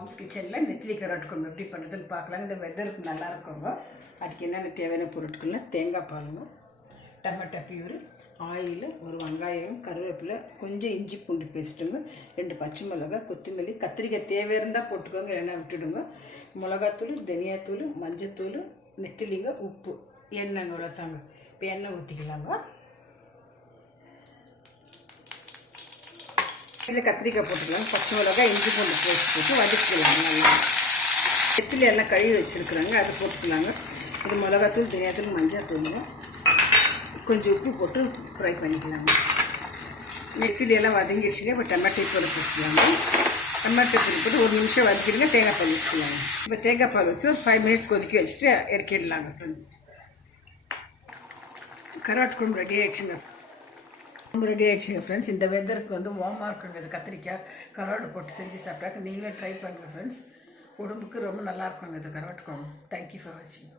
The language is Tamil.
மாம்ஸ் கிச்சனில் நெத்திலி கரோட் குழம்பு எப்படி பண்ணுறதுன்னு பார்க்கலாம். இந்த வெதருக்கு நல்லா இருக்குங்க. அதுக்கு என்னென்ன தேவையான பொருட்கள்லாம் தேங்காய் பாலுங்க, டொமேட்டோ பியூரு, ஆயில், ஒரு வெங்காயம், கருவேப்பிலை, கொஞ்சம் இஞ்சி பூண்டு பேஸ்ட்டுங்க, 2 பச்சை மிளகாய், கொத்தமல்லி, கத்திரிக்காய் தேவை இருந்தால் போட்டுக்கோங்க, இல்லைன்னா விட்டுடுங்க. மிளகாத்தூள், தனியாத்தூள், மஞ்சத்தூள், நெத்திலிங்க, உப்பு, எண்ணெய் நுழைத்தாங்க. இப்போ எண்ணெய் ஊற்றிக்கலாங்க. இதில் கத்திரிக்காய் போட்டுக்கலாம், பச்சை மிளகாய், இஞ்சி பூண்டு பேஸ்ட் போட்டு வதக்கிக்கலாங்க. நல்லா நெத்திலி எல்லாம் கழுவி வச்சுருக்குறாங்க, அதை போட்டுக்கலாங்க. இது மிளகாத்தூள், தனியாத்தூள், மஞ்சத்தூளுங்க, கொஞ்சம் உப்பு போட்டு ஃப்ரை பண்ணிக்கலாங்க. நெத்திலி எல்லாம் வதங்கிடுச்சுங்க. இப்போ டொமேட்டோ தூள் போட்டுக்கலாங்க. டொமேட்டோ தூள் போட்டு 1 நிமிஷம் வதக்கிடுங்க. தேங்காய் பால் வச்சுக்கலாங்க. இப்போ தேங்காய் பால் வச்சு ஒரு 5 மினிட்ஸ் கொதிக்க வச்சுட்டு இறக்கிடலாங்க. ஃப்ரெண்ட்ஸ், கரோட் குழம்பு ரெடி ஆகிடுச்சுங்க. ரெடி ஆகிடுச்சுங்க ஃப்ரெண்ட்ஸ். இந்த வெதருக்கு வார்மாக இருக்குங்க. இது கத்திரிக்காய் கரோடு போட்டு செஞ்சு சாப்பிட்டாக்க நீங்களே ட்ரை பண்ணுங்கள் ஃப்ரெண்ட்ஸ். உடம்புக்கு ரொம்ப நல்லா இருக்குங்க இது கரோட் குழம்பு. தேங்க்யூ ஃபார் வாட்சிங்.